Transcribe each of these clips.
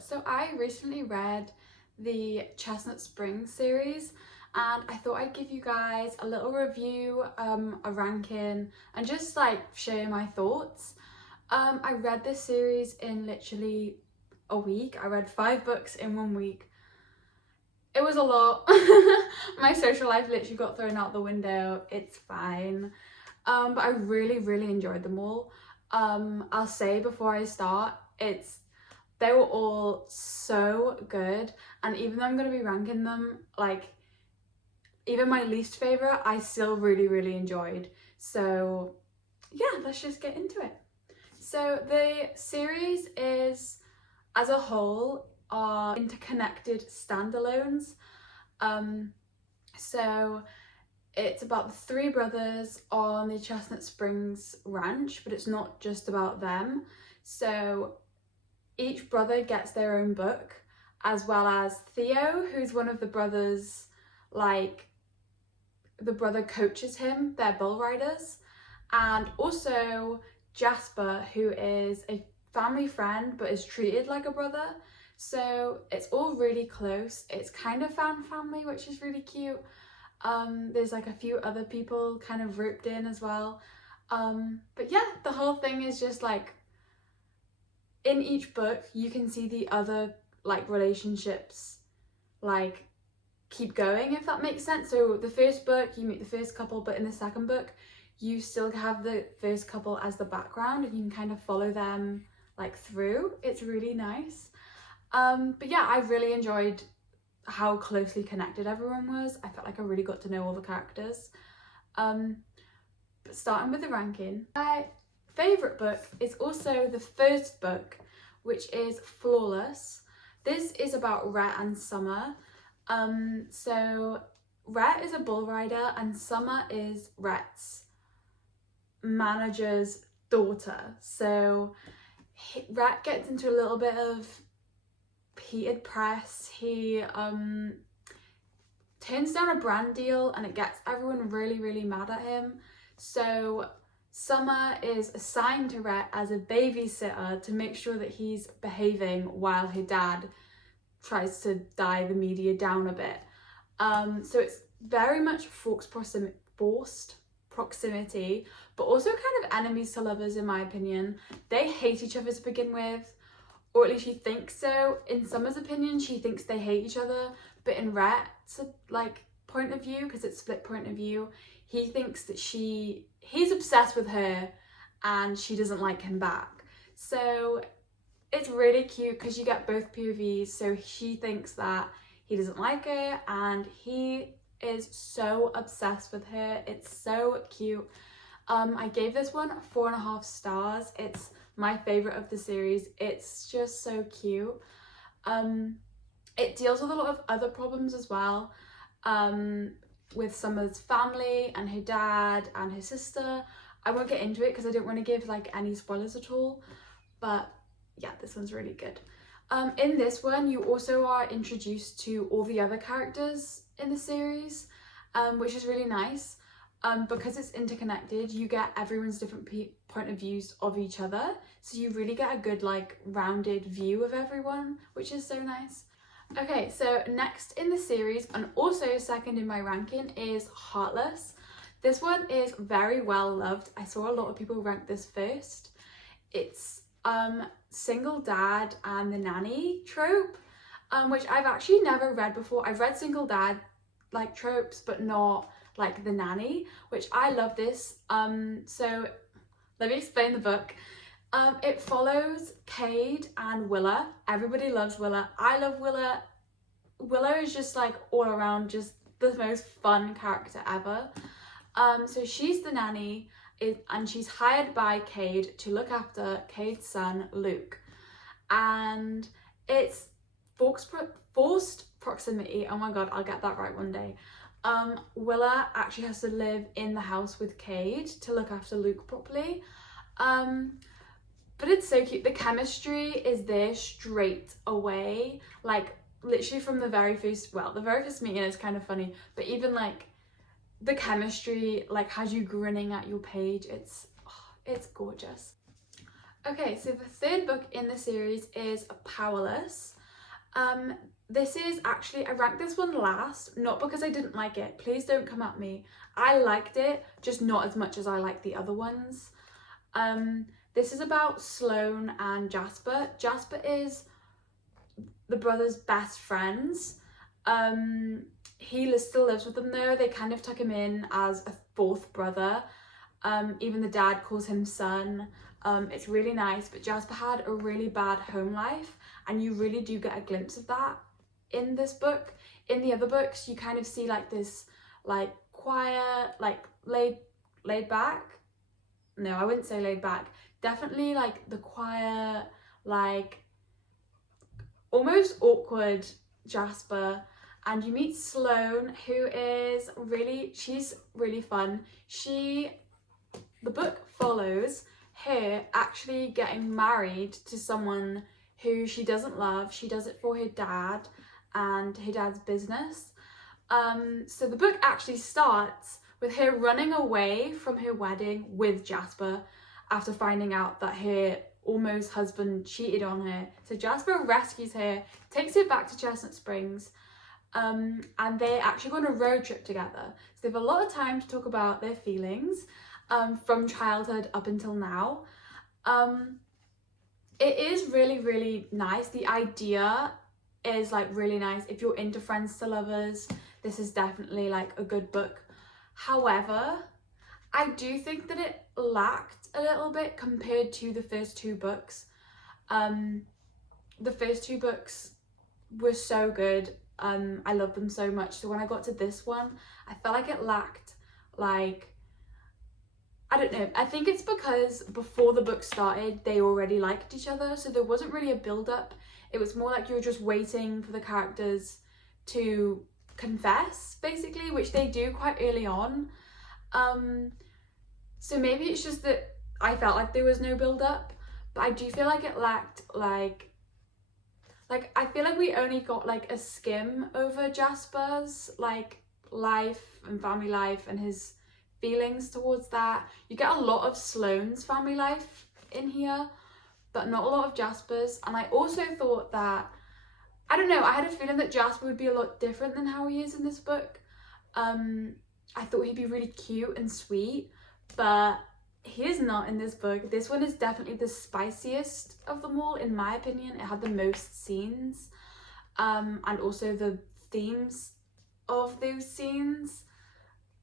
So I recently read the Chestnut Springs series and I thought I'd give you guys a little review, a ranking, and just like share my thoughts. I read this series in literally a week. I read 5 books in 1 week. It was a lot. My social life literally got thrown out the window. It's fine. But I really enjoyed them all. I'll say before I start, they were all so good, and even though I'm going to be ranking them, like, even my least favourite, I still really enjoyed. So yeah, let's just get into it. So the series is, as a whole, are interconnected standalones. So it's about the 3 brothers on the Chestnut Springs ranch, but it's not just about them. So each brother gets their own book, as well as Theo, who's one of the brothers, like, the brother coaches him, they're bull riders, and also Jasper, who is a family friend but is treated like a brother. So it's all really close. It's kind of found family, which is really cute. There's like a few other people kind of roped in as well. But yeah, the whole thing is just like, in each book you can see the other like relationships like keep going, if that makes sense. So the first book you meet the first couple, but in the second book you still have the first couple as the background and you can kind of follow them like through. It's really nice. But yeah, I really enjoyed how closely connected everyone was. I felt like I really got to know all the characters. But starting with the ranking, my favourite book is also the first book, which is Flawless. This is about Rhett and Summer. So Rhett is a bull rider and Summer is Rhett's manager's daughter. So Rhett gets into a little bit of heated press. He turns down a brand deal and it gets everyone really mad at him. So Summer is assigned to Rhett as a babysitter to make sure that he's behaving while her dad tries to die the media down a bit. So it's very much forced proximity, but also kind of enemies to lovers, in my opinion. They hate each other to begin with, or at least she thinks so. In Summer's opinion, she thinks they hate each other, but in Rhett's like point of view, because it's split point of view, he thinks that he's obsessed with her and she doesn't like him back. So it's really cute because you get both POVs. So she thinks that he doesn't like her and he is so obsessed with her. It's so cute. I gave this one 4.5 stars. It's my favorite of the series. It's just so cute. It deals with a lot of other problems as well, with Summer's family and her dad and her sister. I won't get into it because I don't want to give like any spoilers at all, but yeah, this one's really good. In this one you also are introduced to all the other characters in the series, which is really nice. Because it's interconnected, you get everyone's different point of views of each other, so you really get a good like rounded view of everyone, which is so nice. Okay, so next in the series, and also second in my ranking, is Heartless. This one is very well loved. I saw a lot of people rank this first. It's single dad and the nanny trope, which I've actually never read before. I've read single dad like tropes, but not like the nanny, which I love this. So let me explain the book. It follows Cade and Willa. Everybody loves Willa. I love Willa. Willa is just like all around just the most fun character ever. So she's the nanny and she's hired by Cade to look after Cade's son Luke. And it's forced proximity. Oh my god, I'll get that right one day. Willa actually has to live in the house with Cade to look after Luke properly. But it's so cute. The chemistry is there straight away. Like literally from the very first meeting is kind of funny, but even like the chemistry like has you grinning at your page. It's gorgeous. Okay, so the third book in the series is Powerless. This is actually, I ranked this one last, not because I didn't like it. Please don't come at me. I liked it, just not as much as I like the other ones. This is about Sloane and Jasper. Jasper is the brothers' best friends. He still lives with them though. They kind of took him in as a fourth brother. Even the dad calls him son. It's really nice, but Jasper had a really bad home life, and you really do get a glimpse of that in this book. In the other books, you kind of see like this like quiet, like laid back. No, I wouldn't say laid back. Definitely like the quiet, like almost awkward Jasper. And you meet Sloane, who is she's really fun. The book follows her actually getting married to someone who she doesn't love. She does it for her dad and her dad's business. So the book actually starts with her running away from her wedding with Jasper after finding out that her almost husband cheated on her. So Jasper rescues her, takes her back to Chestnut Springs, and they actually go on a road trip together. So they have a lot of time to talk about their feelings from childhood up until now. It is really, really nice. The idea is like really nice. If you're into friends to lovers, this is definitely like a good book. However, I do think that it lacked a little bit compared to the first two books. The first two books were so good. I love them so much. So when I got to this one, I felt like it lacked like, I don't know. I think it's because before the book started, they already liked each other. So there wasn't really a build up. It was more like you were just waiting for the characters to confess, basically, which they do quite early on. So maybe it's just that I felt like there was no build up, but I do feel like it lacked like I feel like we only got like a skim over Jasper's like life and family life and his feelings towards that. You get a lot of Sloane's family life in here, but not a lot of Jasper's. And I also thought that, I don't know, I had a feeling that Jasper would be a lot different than how he is in this book. I thought he'd be really cute and sweet, but he is not in this book. This one is definitely the spiciest of them all, in my opinion. It had the most scenes, and also the themes of those scenes,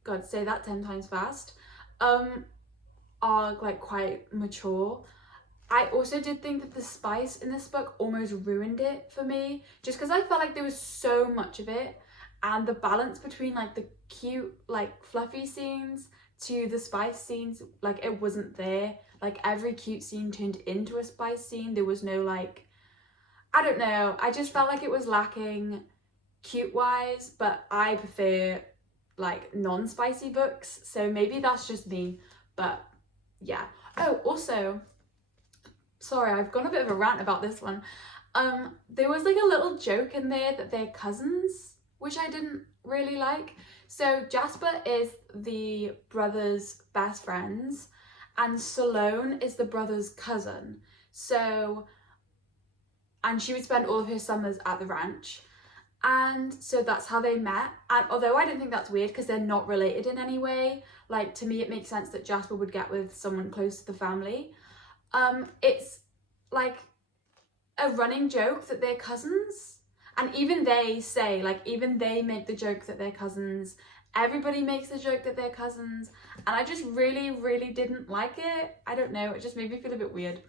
God, say that 10 times fast, are like quite mature. I also did think that the spice in this book almost ruined it for me, just because I felt like there was so much of it, and the balance between like the cute, like fluffy scenes to the spice scenes, like it wasn't there. Like every cute scene turned into a spice scene. There was no like, I don't know, I just felt like it was lacking cute wise, but I prefer like non-spicy books, so maybe that's just me, but yeah. Oh, also, sorry, I've gone a bit of a rant about this one. There was like a little joke in there that they're cousins, which I didn't really like. So Jasper is the brother's best friends and Sloane is the brother's cousin. So, and she would spend all of her summers at the ranch. And so that's how they met. And although I don't think that's weird because they're not related in any way, like to me it makes sense that Jasper would get with someone close to the family. It's like a running joke that they're cousins. And even they say, like, even they make the joke that they're cousins. Everybody makes the joke that they're cousins. And I just really, really didn't like it. I don't know, it just made me feel a bit weird.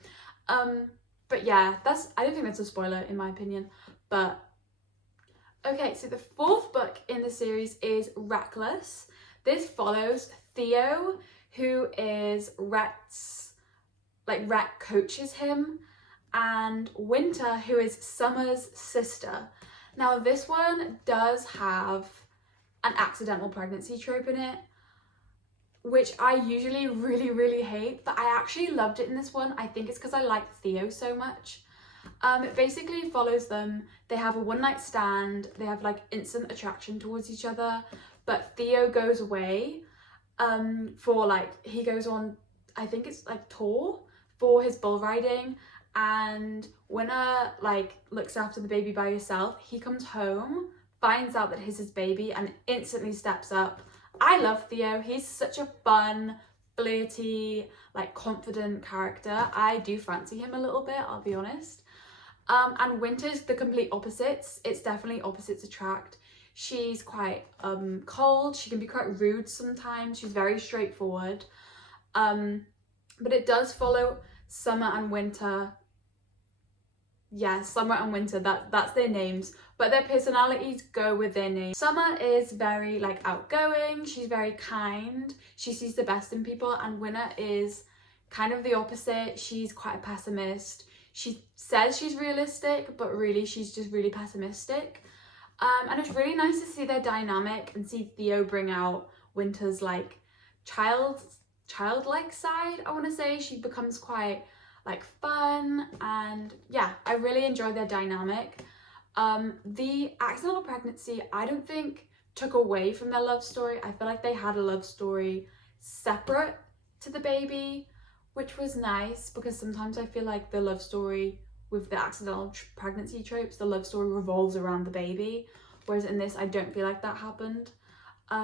But yeah, I don't think that's a spoiler in my opinion. But okay, so the fourth book in the series is Heartless. This follows Theo, who is Rhett's, like Rhett coaches him, and Winter, who is Summer's sister. Now this one does have an accidental pregnancy trope in it, which I usually really, really hate, but I actually loved it in this one. I think it's because I like Theo so much. It basically follows them. They have a one-night stand. They have like instant attraction towards each other, but Theo goes away for like, he goes on, I think it's like tour for his bull riding, and Winner like looks after the baby by herself. He comes home, finds out that he's his baby, and instantly steps up. I love Theo. He's such a fun, flirty, like confident character. I do fancy him a little bit, I'll be honest. And Winter's the complete opposites. It's definitely opposites attract. She's quite cold. She can be quite rude sometimes. She's very straightforward. But it does follow Summer and Winter. Yeah, Summer and Winter, that's their names, but their personalities go with their names. Summer is very like outgoing, she's very kind, she sees the best in people, and Winter is kind of the opposite. She's quite a pessimist. She says she's realistic, but really she's just really pessimistic. And it's really nice to see their dynamic and see Theo bring out Winter's like childlike side, I want to say. She becomes quite like fun, and yeah, I really enjoy their dynamic. The accidental pregnancy, I don't think took away from their love story. I feel like they had a love story separate to the baby, which was nice, because sometimes I feel like the love story with the accidental pregnancy tropes, the love story revolves around the baby, whereas in this I don't feel like that happened.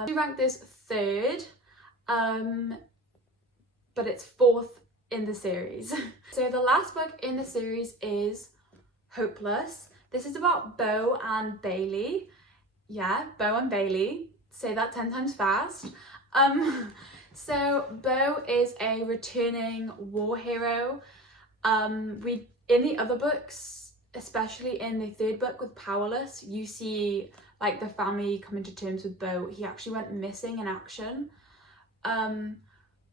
We rank this third, but it's fourth in the series. So the last book in the series is Heartless. This is about Beau and Bailey. Yeah, Beau and Bailey. Say that 10 times fast. So Beau is a returning war hero. In the other books, especially in the third book with Powerless, you see like the family coming to terms with Beau. He actually went missing in action.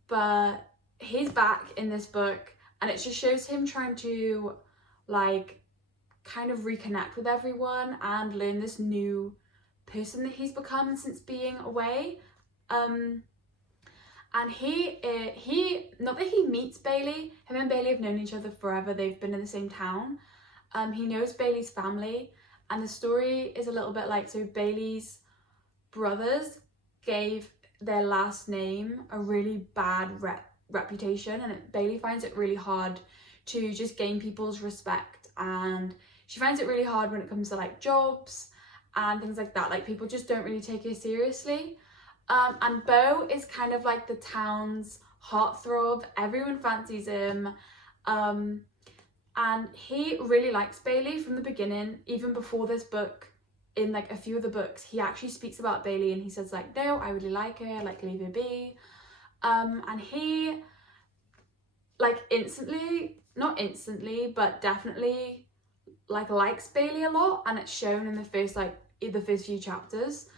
But he's back in this book, and it just shows him trying to like kind of reconnect with everyone and learn this new person that he's become since being away. And he not that he meets Bailey, him and Bailey have known each other forever. They've been in the same town. He knows Bailey's family, and the story is a little bit like, so Bailey's brothers gave their last name a really bad reputation, and Bailey finds it really hard to just gain people's respect, and she finds it really hard when it comes to like jobs and things like that. Like people just don't really take her seriously. And Beau is kind of like the town's heartthrob. Everyone fancies him. And he really likes Bailey from the beginning. Even before this book, in like a few of the books, he actually speaks about Bailey and he says like, no, I really like her, like leave her be. And he like not instantly, but definitely like likes Bailey a lot, and it's shown in the first few chapters.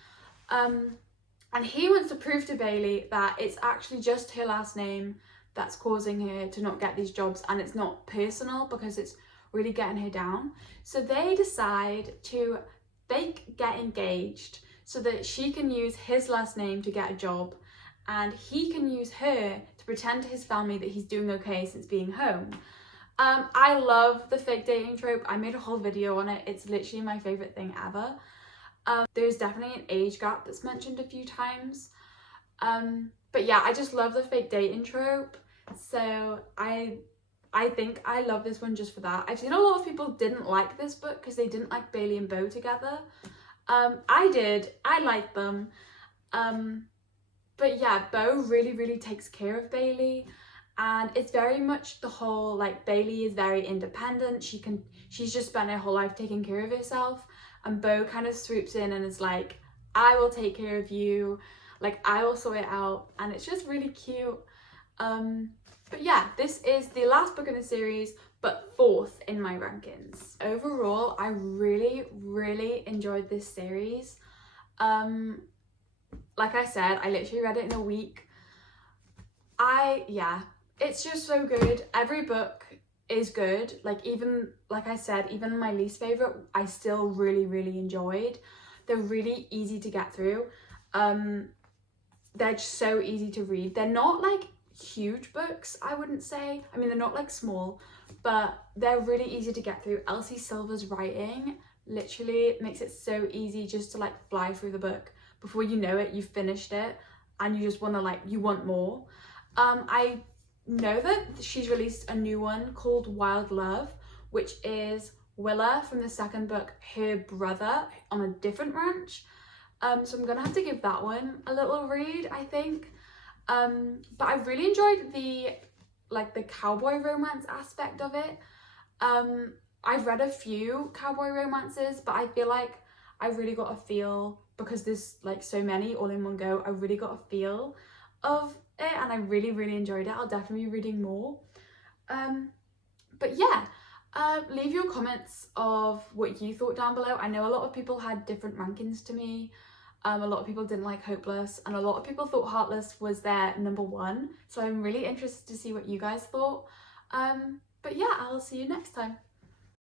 And he wants to prove to Bailey that it's actually just her last name that's causing her to not get these jobs, and it's not personal because it's really getting her down. So they decide to fake get engaged so that she can use his last name to get a job, and he can use her to pretend to his family that he's doing okay since being home. I love the fake dating trope. I made a whole video on it. It's literally my favorite thing ever. There's definitely an age gap that's mentioned a few times. But yeah, I just love the fake dating trope. So I think I love this one just for that. I've seen a lot of people didn't like this book because they didn't like Bailey and Beau together. I did. I liked them. But yeah, Beau really, really takes care of Bailey. And it's very much the whole, like, Bailey is very independent. She's just spent her whole life taking care of herself. And Beau kind of swoops in and is like, I will take care of you. Like, I will sort it out. And it's just really cute. But yeah, this is the last book in the series, but fourth in my rankings. Overall, I really, really enjoyed this series. Like I said, I literally read it in a week. It's just so good. Every book is good. Like I said, even my least favorite, I still really, really enjoyed. They're really easy to get through. They're just so easy to read. They're not like huge books, I wouldn't say. I mean, they're not like small, but they're really easy to get through. Elsie Silver's writing literally makes it so easy just to like fly through the book. Before you know it, you've finished it and you just want to you want more. know that she's released a new one called Wild Love, which is Willa from the second book, her brother on a different ranch. So I'm gonna have to give that one a little read, I think. But I really enjoyed the cowboy romance aspect of it. I've read a few cowboy romances, but I feel like I really got a feel, because there's like so many all in one go, I really got a feel of it, and I really, really enjoyed it. I'll definitely be reading more. But yeah, leave your comments of what you thought down below. I know a lot of people had different rankings to me. A lot of people didn't like Hopeless, and a lot of people thought Heartless was their number one. So I'm really interested to see what you guys thought. But yeah, I'll see you next time.